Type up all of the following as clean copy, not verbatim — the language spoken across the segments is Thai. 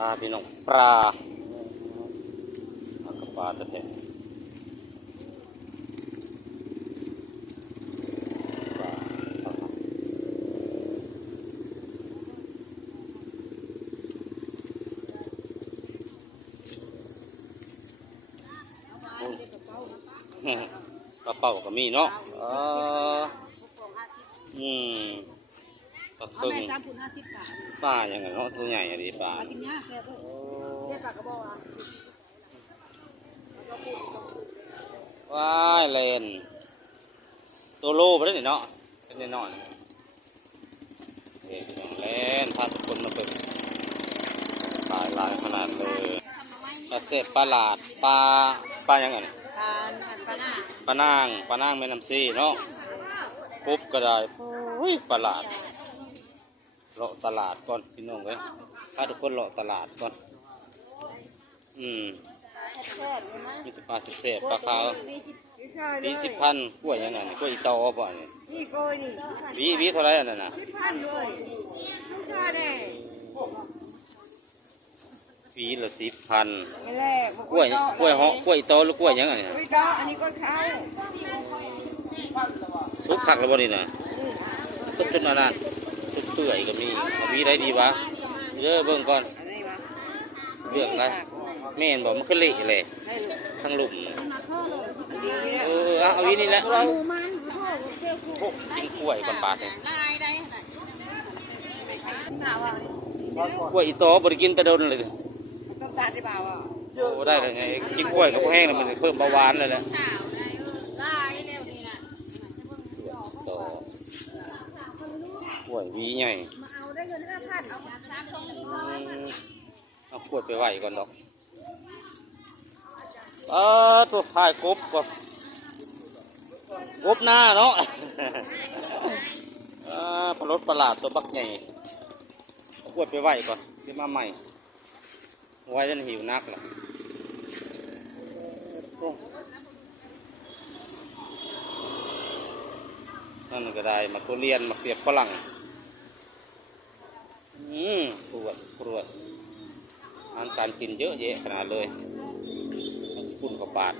ปลาพี่น้องปลากับปลาแท้ปลาเป่าก็มีเนาะอืมปลาครึ่งปลาอย่างไงเนาะตัวใหญ่อะดิปลาว้ายเลนตัวโลไปได้เนาะเป็นแน่นอนเลนพาทุกคนมาเปิดปลาลายขนาดเลยปลาเสร็จปลาหลาดปลาอย่างไงปลานางแม่น้ำซีเนาะปุ๊บก็ได้ปลาหลาดเลาะตลาดก่อนพี่น้องเว้ยพาทุกคนเลาะตลาดก่อนมีแต่ปลาเศษปลาขาว20,000กล้วยยังไงกล้วยอีตอป่ะนี่วีเท่าไรอันนั้นนะวีละ10,000กล้วยเหาะกล้วยอีตอหรือกล้วยยังไงนะอันนี้ก็ข้าวซุปขักแล้วบ่นี่นะซุปจนนานซุปเปื่อยก็มีวีได้ดีวะเด้อเบิ่งก่อนเรื่องอะไรแม่นบอกมันขึ้นเละเลยทั้งหลุมเอาวีนี่แหละกินกล้วยก่อนปาดเลยกล้วยอีตอบริกินตะดนเลยโอ้ได้เลยไงกินกล้วยกับพวกแห้งเลยมันเพิ่มเบาหวานเลยแหละต่อกล้วยวีใหญ่เอาขวดไปไหวก่อนดอกตัวพายกบก่อนกบหน้าเนาะปลารถประหลาดตัวบักใหญ่เอาขวดไปไหวก่อนขึ้นมาใหม่ไว้จนหิวนักล่ะนั่นก็ได้มาทุเรียนมาเสียบฝรั่งปวดอาหารการกินเยอะแยะขนาดเลยฝุ่นกับบาด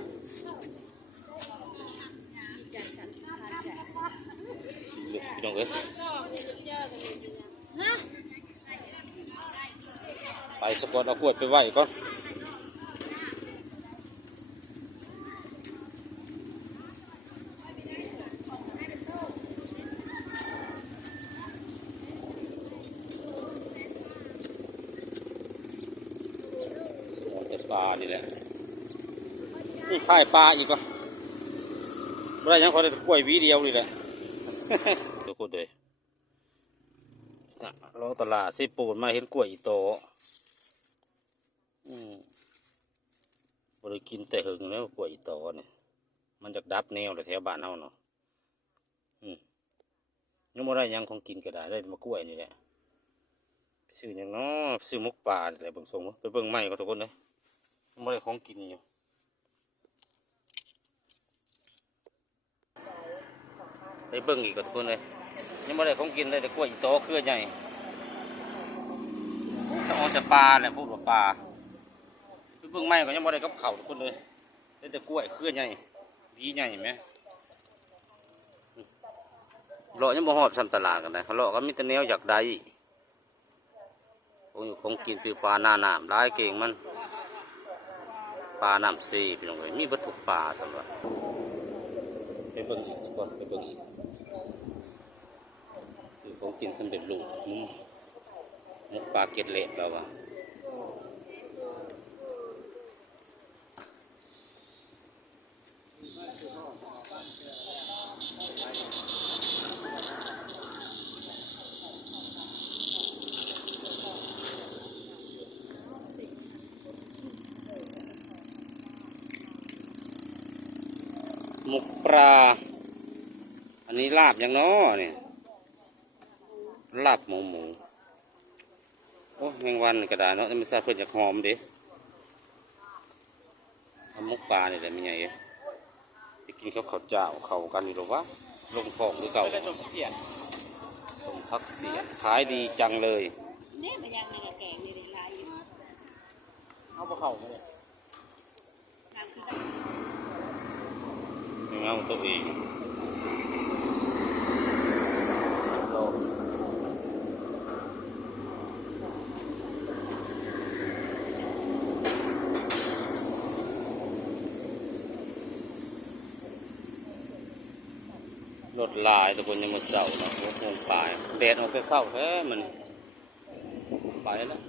พี่น้องเอ้ยไปสกอตเอาขวดไปไหวก่อนปลานี่แหละนี่ข่ายปลาอีกก็อะไรยังเขาได้กล้วยวีเดียวนี่แหละทุกคนเลยเราตลาดสิปูนมาเห็นกล้วยอีโตบริกินแต่หึงแล้วกล้วยอีโตเนี่ยมันจะดับแนวเลยแถวบ้านเราเนาะยังไม่ได้ยังคงกินก็ได้มากล้วยนี่แหละซื้ออย่างเนาะซื้อมุกปลาอะไรบางทรงไปเบิ่งใหม่ก็ทุกคนเลยไม่ได้ของกินอยู่ไปเบิ่งอีกกับทุกคนเลยยังไม่ได้ของกินเลยแต่กล้วยอีโตเครือใหญ่ถ้าออกจากปลาเนี่ยพูดว่าปลาไปเบิ่งไม่ก็ยังไม่ได้กับเข่าทุกคนเลยแต่กล้วยเครือใหญ่ดีใหญ่ไหมเลาะยังบ่หอดสันตลาดกันนะเลาะก็มีแต่แนวอยากได้ของกินคือปลาหน้าหนามร้ายเก่งมันปลาน้ำซีพี่น้องเลยมีวัตถุปลาสำหรับไปเบิ่งอีกก่อนไปเบิ่งอีกซื้อของกินสำเร็จรูปมุกปลาเกล็ดเละแล้ววะหมกปลาอันนี้ลาบอย่างน้อเนี่ยลาบหมูโอ้แมงวันกระดาษเนาะมันซาเพื่อนจะหอมดิหมกปลาเนี่ยแหละมีไงไปกินข้าวเจ้าเขากันอยู่หรอวะลงฟองหรือเก่าสมพักเสียนขายดีจังเลย เอาบ่เข้ามาเลย ยังเอาตัวเองโลรถลายทุกคนยังมาเศร้าเนาะ6 โมงปลายแดดออกแต่เศร้าแท้มันไปแล้ว